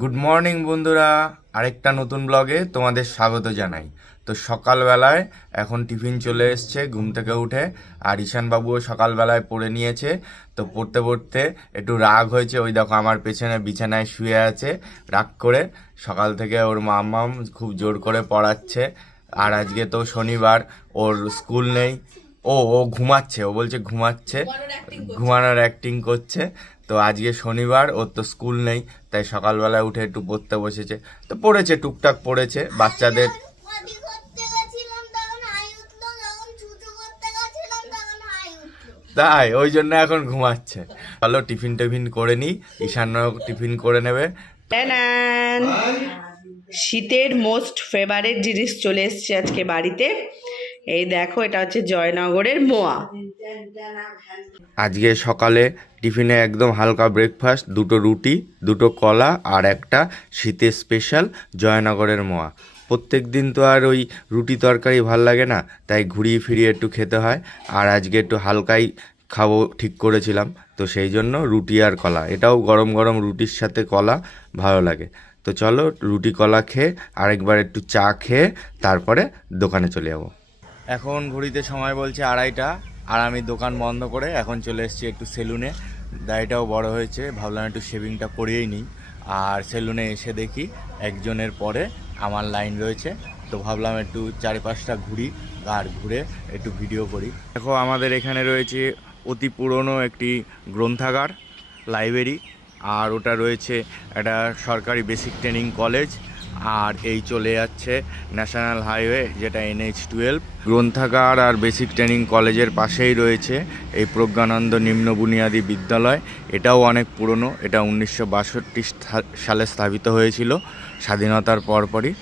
Good morning বন্ধুরা। আরেকটা নতুন ব্লগে তোমাদের স্বাগত জানাই। তো সকালবেলায় এখন টিফিন চলে এসছে ঘুম থেকে উঠে আর ঈশানবাবুও সকালবেলায় পড়ে নিয়েছে। তো পড়তে পড়তে একটু রাগ হয়েছে ওই দেখো আমার পেছনে বিছানায় শুয়ে আছে রাগ করে সকাল থেকে ওর মাম্মাম খুব জোর করে পড়াচ্ছে। আর আজকে তো শনিবার ওর স্কুল নেই। ও ও ঘুমাচ্ছে ও বলছে ঘুমাচ্ছে ঘুমানোর অ্যাক্টিং করছে। তো আজকে শনিবার ওর তো স্কুল নেই তাই সকালবেলা উঠে একটু পড়তে বসেছে। তো পড়েছে টুকটাক পড়েছে বাচ্চাদের। তাই ওই জন্য এখন ঘুমাচ্ছে। চলো টিফিন টিফিন করে নিই ঈশান্য টিফিন করে নেবে। শীতের মোস্ট ফেভারেট জিনিস চলে এসছে আজকে বাড়িতে। এই দেখো, এটা হচ্ছে জয়নগরের মোয়া। আজকে সকালে টিফিনে একদম হালকা ব্রেকফাস্ট দুটো রুটি, দুটো কলা আর একটা শীতের স্পেশাল জয়নগরের মোয়া। প্রত্যেক দিন তো আর ওই রুটি তরকারি ভালো লাগে না, তাই ঘুরিয়ে ফিরিয়ে একটু খেতে হয়। আর আজকে একটু হালকাই খাব, ঠিক করেছিলাম। তো সেই জন্য রুটি আর কলা। এটাও গরম গরম রুটির সাথে কলা ভালো লাগে। তো চলো রুটি কলা খেয়ে আরেকবার একটু চা খেয়ে তারপরে দোকানে চলে যাব। এখন ঘড়িতে সময় বলছে আড়াইটা, আর আমি দোকান বন্ধ করে এখন চলে এসেছি একটু সেলুনে। দাড়িটাও বড় হয়েছে, ভাবলাম একটু শেভিংটা করিয়েই নিই। আর সেলুনে এসে দেখি একজনের পরে আমার লাইন রয়েছে, তো ভাবলাম একটু চারিপাশটা ঘুরি আর ঘুরে একটু ভিডিও করি। দেখো, আমাদের এখানে রয়েছে অতি পুরনো একটি গ্রন্থাগার, লাইব্রেরি, আর ওটা রয়েছে একটা সরকারি বেসিক ট্রেনিং কলেজ। আর এই চলে যাচ্ছে ন্যাশনাল হাইওয়ে, যেটা এনএইচ টুয়েলভ। গ্রন্থাগার আর বেসিক ট্রেনিং কলেজের পাশেই রয়েছে এই প্রজ্ঞানন্দ নিম্ন বুনিয়াদী বিদ্যালয়। এটাও অনেক পুরনো, এটা উনিশশো বাষট্টি সালে স্থাপিত হয়েছিল, স্বাধীনতার পরপরই।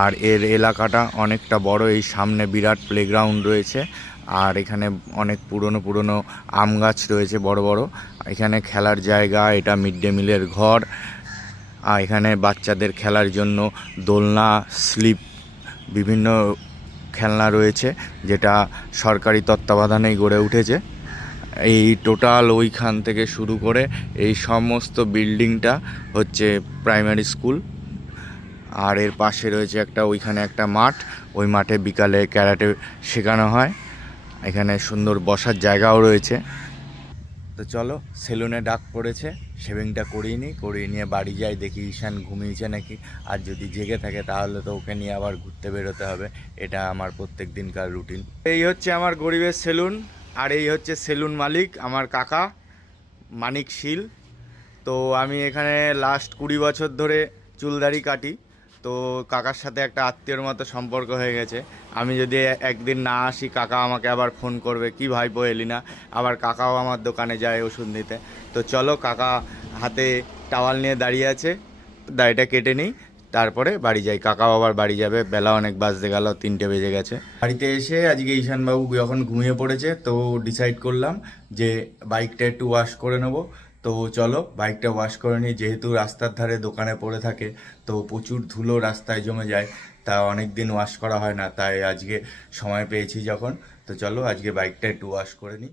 আর এর এলাকাটা অনেকটা বড়, এই সামনে বিরাট প্লেগ্রাউন্ড রয়েছে, আর এখানে অনেক পুরনো পুরনো আম গাছ রয়েছে বড় বড়। এখানে খেলার জায়গা, এটা মিড ডে মিলের ঘর আর এখানে বাচ্চাদের খেলার জন্য দোলনা, স্লিপ, বিভিন্ন খেলনা রয়েছে, যেটা সরকারি তত্ত্বাবধানেই গড়ে উঠেছে। এই টোটাল ওইখান থেকে শুরু করে এই সমস্ত বিল্ডিংটা হচ্ছে প্রাইমারি স্কুল। আর এর পাশে রয়েছে একটা, ওইখানে একটা মাঠ। ওই মাঠে বিকালে ক্যারাটে শেখানো হয়। এখানে সুন্দর বসার জায়গাও রয়েছে। তো চলো, সেলুনে ডাক পড়েছে, শেভিংটা করিয়ে নিই, করিয়ে নিয়ে বাড়ি যাই, দেখি ঈশান ঘুমিয়েছে নাকি। আর যদি জেগে থাকে তাহলে তো ওকে নিয়ে আবার ঘুরতে বেরোতে হবে, এটা আমার প্রত্যেক দিনকার রুটিন। এই হচ্ছে আমার গরিবের সেলুন, আর এই হচ্ছে সেলুন মালিক, আমার কাকা মানিক শীল তো আমি এখানে লাস্ট কুড়ি বছর ধরে চুলদারি কাটি। তো কাকার সাথে একটা আত্মীয়র মতো সম্পর্ক হয়ে গেছে। আমি যদি একদিন না আসি, কাকা আমাকে আবার ফোন করবে, কি ভাইপো এলি না? আবার কাকাও আমার দোকানে যায় ওষুধ নিতে। তো চলো কাকা হাতে টাওয়াল নিয়ে দাঁড়িয়ে আছে, দাড়িটা কেটে নিই, তারপরে বাড়ি যাই। কাকাও আবার বাড়ি যাবে, বেলা অনেক বাজতে গেল, তিনটে বেজে গেছে। বাড়িতে এসে আজকে ঈশানবাবু যখন ঘুমিয়ে পড়েছে, তো ডিসাইড করলাম যে বাইকটা একটু ওয়াশ করে নেব। তো চলো বাইকটা ওয়াশ করে নিই। যেহেতু রাস্তার ধারে দোকানে পড়ে থাকে, তো প্রচুর ধুলো রাস্তায় জমে যায়। তা অনেক দিন ওয়াশ করা হয় না, তাই আজকে সময় পেয়েছি যখন। তো চলো, আজকে বাইকটা একটু ওয়াশ করে নিই।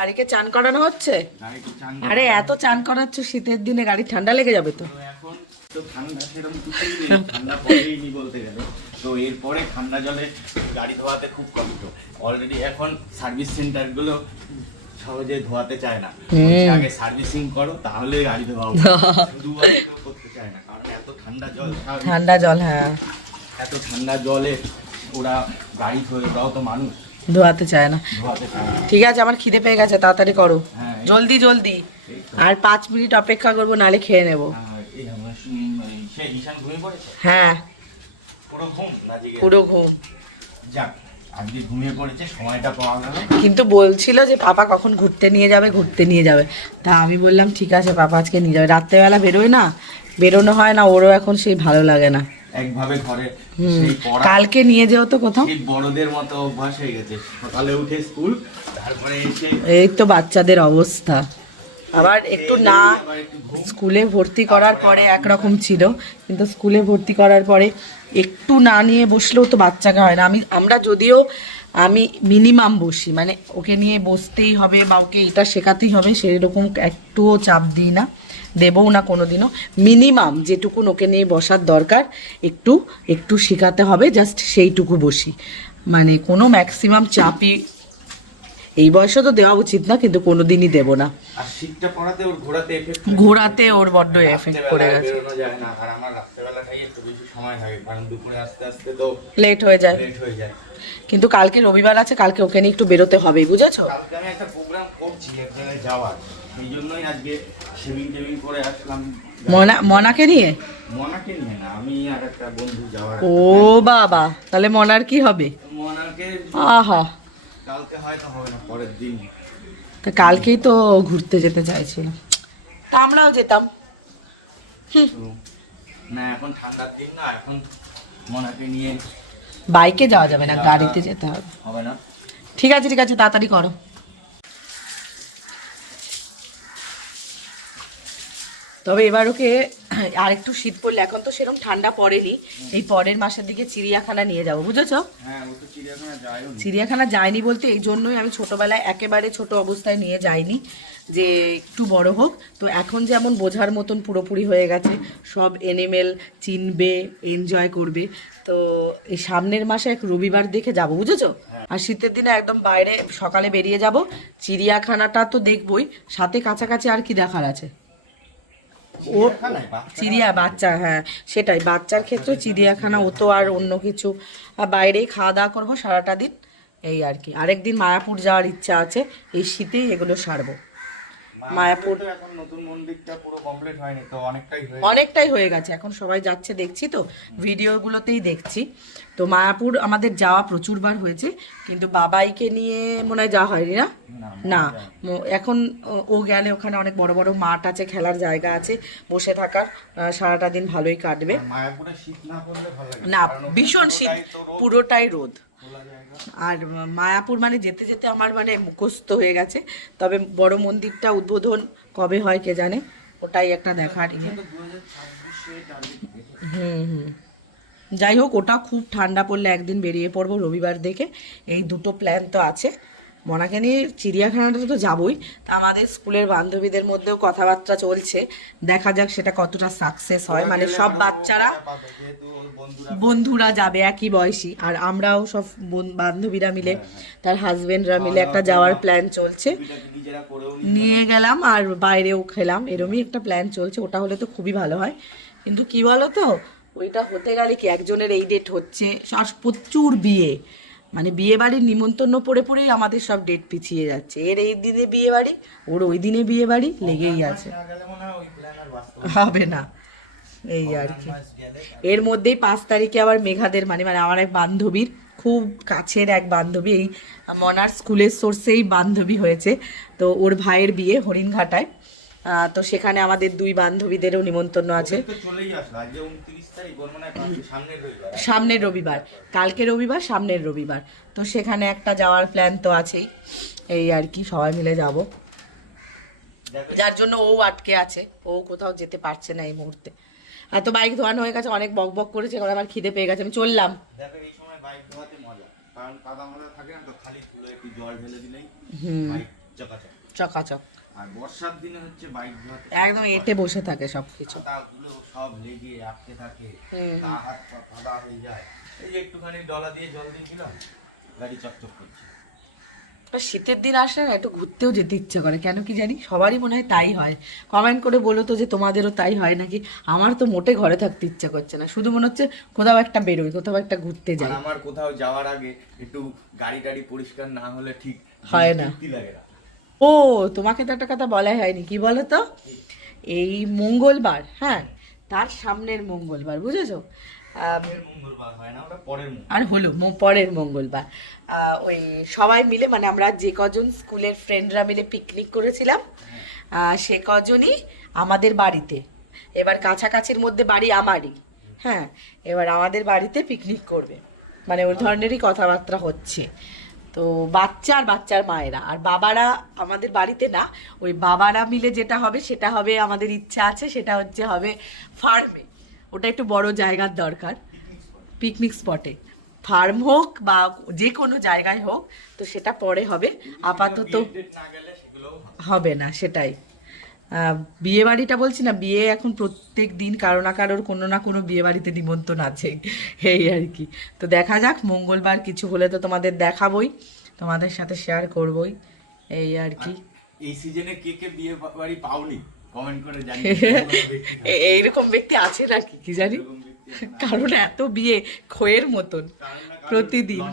গাড়িকে চান করানো হচ্ছে? আরে এত চান করাচ্ছ শীতের দিনে গাড়ি ঠান্ডা লেগে যাবে তো। এখন তো ঠান্ডা সেরকম কিছুই নেই ঠান্ডা পড়েইনি বলতে গেলে। তো এরপরে ঠান্ডা জলে গাড়ি ধোয়াতে খুব কষ্ট। অলরেডি এখন সার্ভিস সেন্টারগুলো সহজে ধোয়াতে চায় না। আগে সার্ভিসিং করো তাহলে গাড়ি ধোয়াবো দুবার করতে চায় না কারণ এত ঠান্ডা জল ঠান্ডা জল হ্যাঁ। এত ঠান্ডা জলে ওরা গাড়ি ধোয় ওরাও তো মানুষ। ধোয়াতে চায় না। ঠিক আছে আমার খিদে পেয়ে গেছে তাড়াতাড়ি করো। হ্যাঁ। জলদি জলদি। আর পাঁচ মিনিট অপেক্ষা করব নালে খেয়ে নেব। ঘুমিয়ে পড়েছে? হ্যাঁ। পুরো ঘুম কিন্তু বলছিল যে পাপা কখন ঘুরতে নিয়ে যাবে ঘুরতে নিয়ে যাবে। তা আমি বললাম ঠিক আছে পাপা আজকে নিয়ে যাবে। রাত্রেবেলা বেরোয় না বেরোনো হয় না ওরও এখন সেই ভালো লাগে না। একভাবে ঘরে সেই পড়া কালকে নিয়ে যেও তো কোথাও। সেই বড়দের মতো অভ্যাস হয়ে গেছে। সকালে উঠে স্কুল তারপরে এসে এই তো বাচ্চাদের অবস্থা। আবার একটু না স্কুলে ভর্তি করার পরে একরকম ছিল কিন্তু স্কুলে ভর্তি করার পরে একটু না নিয়ে বসলেও তো বাচ্চাকে হয় না। আমি আমরা যদিও আমি মিনিমাম বসি মানে ওকে নিয়ে বসতেই হবে বা ওকে এটা শেখাতেই হবে সেরকম একটুও চাপ দিই না। দেবও না কোনো দিনও মিনিমাম যেটুকুন ওকে নিয়ে বসার দরকার একটু একটু শেখাতে হবে জাস্ট সেইটুকু বসি। মানে কোনো ম্যাক্সিমাম চাপই এই বয়সে তো দেওয়া উচিত না কিন্তু কোনো দিনই দেবো না। ঘোরাতে ওর বড্ড এফেক্ট করে গেছে। লেট হয়ে যায়। কিন্তু কালকে রবিবার আছে কালকে ওকে নিয়ে একটু বেরোতে হবেই বুঝেছ? কালকে আমি একটা প্রোগ্রাম করছি এক জায়গায় যাওয়ার। সেই জন্যই আজকে শেভিং টেভিং করে আসলাম। মনা মনাকে নিয়ে? মনাকে নিয়ে না আমি আর একটা বন্ধু যাওয়ার ও বাবা তাহলে মনার কি হবে? মনাকে আহা। কালকে হয়তো হবে না পরের দিন। তা কালকেই তো ঘুরতে যেতে চাইছিল। তা আমরাও যেতাম। না এখন ঠান্ডার দিন না এখন মনাকে নিয়ে বাইকে যাওয়া যাবে না গাড়িতে যেতে হবে। হবে না। ঠিক আছে ঠিক আছে তাড়াতাড়ি করো। তবে এবার ওকে আর একটু শীত পড়লে এখন তো সেরকম ঠান্ডা পড়েনি। এই পরের মাসের দিকে চিড়িয়াখানা নিয়ে যাব বুঝেছ? হ্যাঁ চিড়িয়াখানা যায়নি বলতে এই জন্যই আমি ছোটবেলায় একেবারে ছোট অবস্থায় নিয়ে যাইনি যে একটু বড় হোক। তো এখন যেমন বোঝার মতন পুরোপুরি হয়ে গেছে সব এনিমেল চিনবে এনজয় করবে। তো এই সামনের মাসে এক রবিবার দেখে যাব বুঝেছ? আর শীতের দিনে একদম বাইরে সকালে বেরিয়ে যাব। চিড়িয়াখানাটা তো দেখবই সাথে কাছাকাছি আর কি দেখার আছে? ও চিড়িয়া বাচ্চা হ্যাঁ সেটাই। বাচ্চার ক্ষেত্রে চিড়িয়াখানা, ও তো আর অন্য কিছু। বাইরেই খাওয়া দাওয়া করব সারাটা দিন, এই আর কি। আরেকদিন মায়াপুর যাওয়ার ইচ্ছা আছে, এই শীতেই এগুলো সারবো। মায়াপুর। এখন নতুন মন্দিরটা পুরো কমপ্লিট হয়নি তো অনেকটাই হয়ে অনেকটাই হয়ে গেছে এখন সবাই যাচ্ছে দেখছি তো ভিডিওগুলোতেই দেখছি। তো মায়াপুর আমাদের যাওয়া প্রচুরবার হয়েছে কিন্তু বাবাইকে নিয়ে মনে হয় যাওয়া হয়নি না? না এখন ও- গেলে ওখানে অনেক বড় বড় মাঠ আছে খেলার জায়গা আছে বসে থাকার সারাটা দিন ভালোই কাটবে। মায়াপুরে শীত না পড়লে ভালো না ভীষণ শীত পুরোটাই রোদ, আর মায়াপুর মানে যেতে যেতে আমার মানে মুখস্থ হয়ে গেছে। তবে বড় মন্দিরটা উদ্বোধন কবে হয় কে জানে? ওটাই একটা দেখার ইয়ে। তো 2026 এ target রেখেছে। হুম হুম। যাই হোক, ওটা খুব ঠান্ডা পড়লে একদিন বেরিয়ে পড়ব রবিবার দেখে। এই দুটো প্ল্যান তো আছে। মনাকে নিয়ে চিড়িয়াখানাটা তো যাবই। তা আমাদের স্কুলের বান্ধবীদের মধ্যেও কথাবার্তা চলছে। দেখা যাক সেটা কতটা সাকসেস হয়। মানে সব বাচ্চারা বন্ধুরা যাবে একই বয়সী। আর আমরাও সব বান্ধবীরা মিলে তার হাজবেন্ডরা মিলে একটা যাওয়ার প্ল্যান চলছে। নিয়ে গেলাম আর বাইরেও খেলাম। এরমই একটা প্ল্যান চলছে। ওটা হলে তো খুবই ভালো হয়। কিন্তু কি বলো তো ওইটা হতে গেলে কি? একজনের এই ডেট হচ্ছে। আর প্রচুর বিয়ে। মানে বিয়ে বাড়ির নিমন্ত্রণ পড়ে পড়েই আমাদের সব ডেট পিছিয়ে যাচ্ছে। এর এই দিনে বিয়ে বাড়ি ওর ওই দিনে বিয়ে বাড়ি লেগেই আছে। হবে না। এই আর কি। এর মধ্যেই পাঁচ তারিখে আবার মেঘাদের মানে মানে আমার এক বান্ধবীর খুব কাছের এক বান্ধবী এই মনার স্কুলের সোর্সেই বান্ধবী হয়েছে। তো ওর ভাইয়ের বিয়ে হরিণঘাটায়। তো সেখানে আমাদের দুই বান্ধবীদেরও নিমন্ত্রণ আছে। সামনের রবিবার। কালকে রবিবার সামনের রবিবার। তো সেখানে একটা যাওয়ার প্ল্যান তো আছেই। এই আর কি সবাই মিলে যাব। যার জন্য ও আটকে আছে। ও কোথাও যেতে পারছে না এই মুহূর্তে। আর তো বাইক ধোয়ানো হয়ে গেছে অনেক বক বক করেছে এবার আমার খিদে পেয়ে গেছে। আমি চললাম। চকাচক। আর বর্ষার দিনে হচ্ছে বাইক ধোয়াতে একদম এটে বসে থাকে সব কিছু পাতাগুলো সব লেগে আটকে থাকে হাত পা কাদা হয়ে যায়। এই যে একটুখানি ডলা দিয়ে জল দিয়েছিলাম গাড়ি চকচক করছে। শীতের দিন আসলে না একটু ঘুরতেও যেতে ইচ্ছে করে কেন কি জানি? সবারই মনে হয় তাই হয়। কমেন্ট করে বলো তো যে তোমাদেরও তাই হয় নাকি? আমার তো মোটে ঘরে থাকতে ইচ্ছে করছে না। শুধু মনে হচ্ছে কোথাও একটা বেরোই কোথাও একটা ঘুরতে যাই। আমার কোথাও যাওয়ার আগে একটু গাড়ি টাড়ি পরিষ্কার না হলে ঠিক হয় না। লাগে না। ও তোমাকে তো একটা কথা বলাই হয়নি। কি বলো তো এই মঙ্গলবার হ্যাঁ তার সামনের মঙ্গলবার বুঝেছ? আর হলো পরের মঙ্গলবার। ওই সবাই মিলে মানে আমরা যে কজন স্কুলের ফ্রেন্ডরা মিলে পিকনিক করেছিলাম সে কজনই আমাদের বাড়িতে। এবার কাছাকাছির মধ্যে বাড়ি আমারই হ্যাঁ এবার আমাদের বাড়িতে পিকনিক করবে। মানে ওই ধরনেরই কথাবার্তা হচ্ছে। তো বাচ্চা আর বাচ্চার মায়েরা। আর বাবারা আমাদের বাড়িতে না ওই বাবারা মিলে যেটা হবে সেটা হবে আমাদের ইচ্ছা আছে সেটা হচ্ছে হবে ফার্মে ওটা একটু বড় জায়গার দরকার পিকনিক স্পটে ফার্ম হোক বা যে কোনো জায়গায় হোক তো সেটা পরে হবে। আপাতত হবে না সেটাই। বিয়ে বাড়িটা বলছি না বিয়ে এখন প্রত্যেক দিন কারও না কারোর কোনো না কোনো বিয়ে বাড়িতে নিমন্ত্রণ আছে। এই আর কি। তো দেখা যাক মঙ্গলবার কিছু হলে তো তোমাদের দেখাবই তোমাদের সাথে শেয়ার করবই এই আর কি। এই সিজনে কে কে বিয়ে বাড়ি পাওনি? কমেন্ট করে জানিয়ে এইরকম ব্যক্তি আছে নাকি কি জানি? কারণ এত বিয়ে খয়ের মতন প্রতিদিন।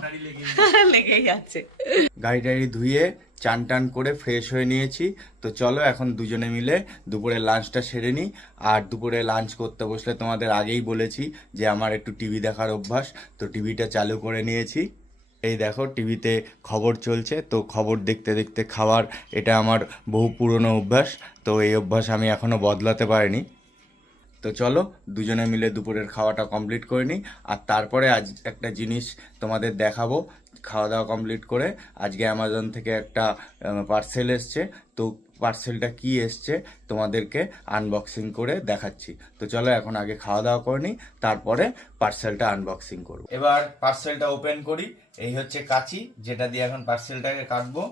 লেগেই আছে। গাড়ি টাড়ি ধুয়ে চান টান করে ফ্রেশ হয়ে নিয়েছি। তো চলো এখন দুজনে মিলে দুপুরে লাঞ্চটা সেরে নিই। আর দুপুরে লাঞ্চ করতে বসলে তোমাদের আগেই বলেছি যে আমার একটু টিভি দেখার অভ্যাস। তো টিভিটা চালু করে নিয়েছি। এই দেখো টিভিতে খবর চলছে। তো খবর দেখতে দেখতে খাওয়ার এটা আমার বহু পুরনো অভ্যাস। তো এই অভ্যাস আমি এখনও বদলাতে পারিনি। তো চলো দুজনে মিলে দুপুরের খাওয়াটা কমপ্লিট করে নিই। আর তারপরে আজ একটা জিনিস তোমাদের দেখাবো খাওয়া দাওয়া কমপ্লিট করে আজকে অ্যামাজন থেকে একটা পার্সেল এসছে। তো পার্সেলটা কি এসছে তোমাদেরকে আনবক্সিং করে দেখাচ্ছি। তো চলো এখন আগে খাওয়া দাওয়া করে নিই, তারপরে পার্সেলটা আনবক্সিং করব। এবার পার্সেলটা ওপেন করি। এই হচ্ছে কাচি, যেটা দিয়ে এখন পার্সেলটাকে কাটবো।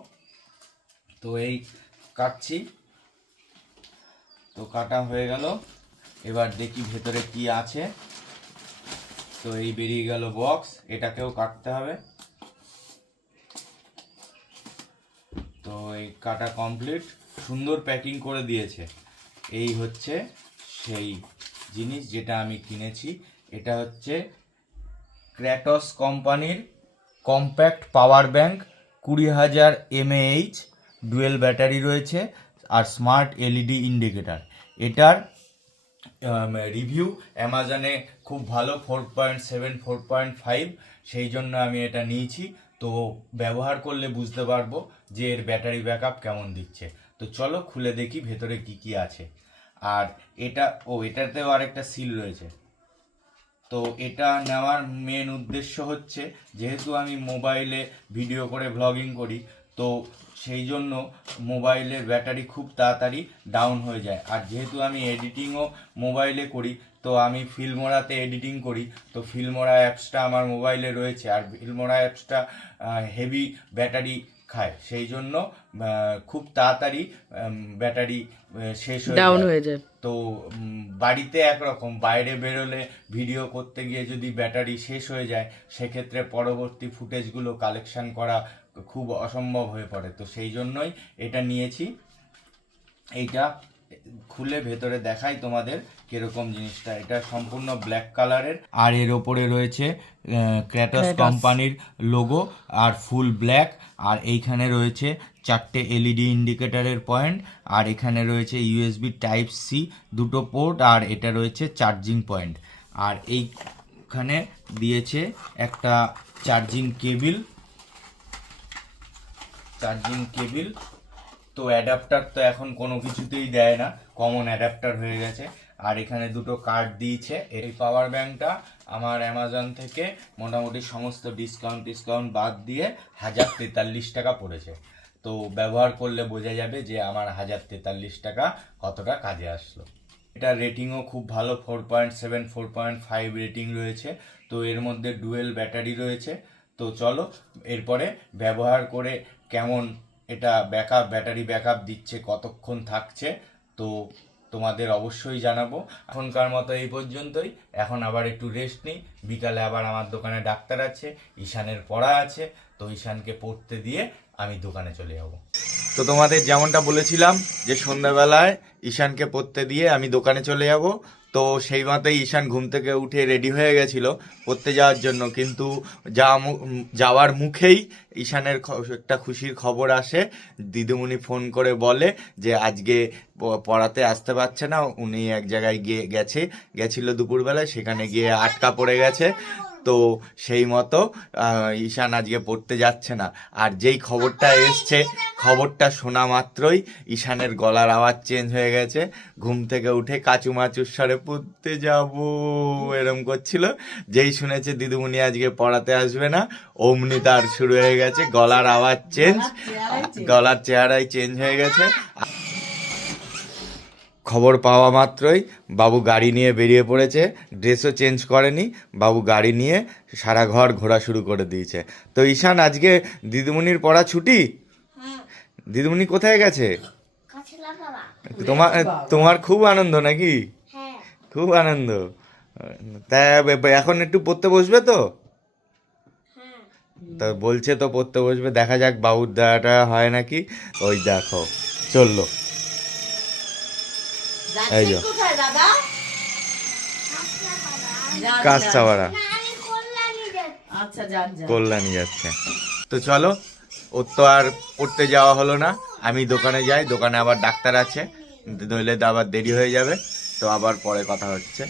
তো এই কাটছি। তো কাটা হয়ে গেল। এবার দেখি ভেতরে কি আছে। তো এই বেরিয়ে গেল বক্স এটাকেও কাটতে হবে। এই কাটা কমপ্লিট সুন্দর প্যাকিং করে দিয়েছে। এই হচ্ছে সেই জিনিস যেটা আমি কিনেছি। এটা হচ্ছে ক্র্যাটস কোম্পানির কম্প্যাক্ট পাওয়ার ব্যাংক কুড়ি হাজার এমএএইচ ডুয়েল ব্যাটারি রয়েছে আর স্মার্ট এলইডি ইন্ডিকেটার এটার রিভিউ অ্যামাজনে খুব ভালো four point seven four point five সেই জন্য আমি এটা নিয়েছি। তো ব্যবহার করলে বুঝতে পারব যে এর ব্যাটারি ব্যাকআপ কেমন দিচ্ছে। তো চলো খুলে দেখি ভেতরে কি কি আছে। আর এটা, ও, এটাতেও আরেকটা সিল রয়েছে। তো এটা নেওয়ার মেন উদ্দেশ্য হচ্ছে, যেহেতু আমি মোবাইলে ভিডিও করে ব্লগিং করি, তো সেই জন্য মোবাইলের ব্যাটারি খুব তাড়াতাড়ি ডাউন হয়ে যায়। আর যেহেতু আমি এডিটিংও মোবাইলে করি তো আমি ফিল্মোরাতে এডিটিং করি। তো ফিল্মোরা অ্যাপসটা আমার মোবাইলে রয়েছে। আর ফিল্মোরা অ্যাপসটা হেভি ব্যাটারি খায়। সেই জন্য খুব তাড়াতাড়ি ব্যাটারি শেষ হয়ে ডাউন হয়ে যায়। তো বাড়িতে একরকম। বাইরে বেরোলে ভিডিও করতে গিয়ে যদি ব্যাটারি শেষ হয়ে যায় সেক্ষেত্রে পরবর্তী ফুটেজগুলো কালেকশন করা খুব অসম্ভব হয়ে পড়ে। তো সেই জন্যই এটা নিয়েছি। এইটা খুলে ভেতরে দেখাই তোমাদের। কীরকম জিনিসটা? এটা সম্পূর্ণ ব্ল্যাক কালারের আর এর ওপরে রয়েছে ক্র্যাটাস কোম্পানির লোগো আর ফুল ব্ল্যাক আর এইখানে রয়েছে চারটে এলইডি ইন্ডিকেটরের পয়েন্ট আর এখানে রয়েছে ইউএসবি টাইপ সি দুটো পোর্ট আর এটা রয়েছে চার্জিং পয়েন্ট আর এইখানে দিয়েছে একটা চার্জিং কেবিল চার্জিং কেবিল তো অ্যাডাপ্টার তো এখন কোনো কিছুতেই দেয় না কমন অ্যাডাপ্টার হয়ে গেছে। আর এখানে দুটো কার্ড দিয়েছে। এই পাওয়ার ব্যাংকটা আমার অ্যামাজন থেকে মোটামুটি সমস্ত ডিসকাউন্ট ডিসকাউন্ট বাদ দিয়ে হাজার তেতাল্লিশ টাকা পড়েছে। তো ব্যবহার করলে বোঝা যাবে যে আমার হাজার তেতাল্লিশ টাকা কতটা কাজে আসলো। এটা রেটিংও খুব ভালো four point seven four point five rating রয়েছে। তো এর মধ্যে ডুয়েল ব্যাটারি রয়েছে। তো চলো, এরপরে ব্যবহার করে কেমন এটা ব্যাকআপ ব্যাটারি ব্যাকআপ দিচ্ছে, কতক্ষণ থাকছে, তো তোমাদের অবশ্যই জানাব। এখনকার মতো এই পর্যন্তই। এখন আবার একটু রেস্ট নিই। বিকালে আবার আমার দোকানে ডাক্তার আছে, ঈশানের পড়া আছে। তো ঈশানকে পড়তে দিয়ে আমি দোকানে চলে যাব। তো তোমাদের যেমনটা বলেছিলাম যে সন্ধ্যাবেলায় ঈশানকে পড়তে দিয়ে আমি দোকানে চলে যাব। তো সেই মতেই ঈশান ঘুম থেকে উঠে রেডি হয়ে গেছিল পড়তে যাওয়ার জন্য। কিন্তু যা যাওয়ার মুখেই ঈশানের একটা খুশির খবর আসে। দিদিমণি ফোন করে বলে যে, আজকে পড়াতে আসতে পারছে না। উনি এক জায়গায় গিয়ে গেছে। গেছিল দুপুরবেলায়, সেখানে গিয়ে আটকা পড়ে গেছে। তো সেই মতো ঈশান আজকে পড়তে যাচ্ছে না। আর যেই খবরটা এসছে খবরটা শোনা মাত্রই ঈশানের গলার আওয়াজ চেঞ্জ হয়ে গেছে। ঘুম থেকে উঠে কাচু মাচুর স্বরে পড়তে যাব এরম করছিল। যেই শুনেছে দিদিমণি আজকে পড়াতে আসবে না। অমনি তার শুরু হয়ে গেছে গলার আওয়াজ চেঞ্জ গলার চেহারাই চেঞ্জ হয়ে গেছে। খবর পাওয়া মাত্রই বাবু গাড়ি নিয়ে বেরিয়ে পড়েছে। ড্রেসও চেঞ্জ করেনি বাবু গাড়ি নিয়ে সারা ঘর ঘোরা শুরু করে দিয়েছে। তো ঈশান আজকে দিদিমণির পড়া ছুটি? হ্যাঁ। দিদিমণি কোথায় গেছে? তোমার তোমার খুব আনন্দ নাকি? হ্যাঁ। খুব আনন্দ। তা এখন একটু পড়তে বসবে তো? হ্যাঁ। তো বলছে তো পড়তে বসবে দেখা যাক বাবুর দেওয়াটা হয় নাকি। ওই দেখো চলল এই যে কোথায় দাদা কাছে লাগাবা যান, কাঁচচাপাড়া না আমি কল্যাণী যাচ্ছি আচ্ছা যান যান। কল্যাণী যাচ্ছে। তো চলো ওর তো আর পড়তে যাওয়া হলো না। আমি দোকানে যাই দোকানে আবার ডাক্তার আছে। নইলে তো আবার দেরি হয়ে যাবে। তো আবার পরে কথা হচ্ছে।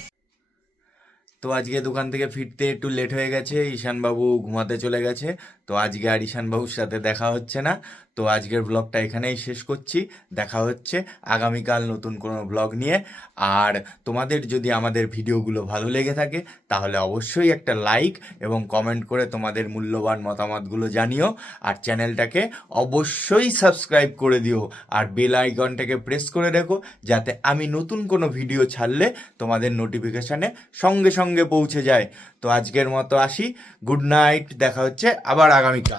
তো আজকে দোকান থেকে ফিরতে একটু লেট হয়ে গেছে। ঈশানবাবু ঘুমাতে চলে গেছে। তো আজকে আর ঈশানবাবুর সাথে দেখা হচ্ছে না। তো আজকের ব্লগটা এখানেই শেষ করছি। দেখা হচ্ছে আগামীকাল নতুন কোনো ব্লগ নিয়ে। আর তোমাদের যদি আমাদের ভিডিওগুলো ভালো লেগে থাকে, তাহলে অবশ্যই একটা লাইক এবং কমেন্ট করে তোমাদের মূল্যবান মতামতগুলো জানিও। আর চ্যানেলটাকে অবশ্যই সাবস্ক্রাইব করে দিও। আর বেল আইকনটাকে প্রেস করে রেখো, যাতে আমি নতুন কোনো ভিডিও ছাড়লে তোমাদের নোটিফিকেশানে সঙ্গে সঙ্গে পৌঁছে যায়। তো আজকের মতো আসি। গুড নাইট দেখা হচ্ছে আবার আগামীকাল।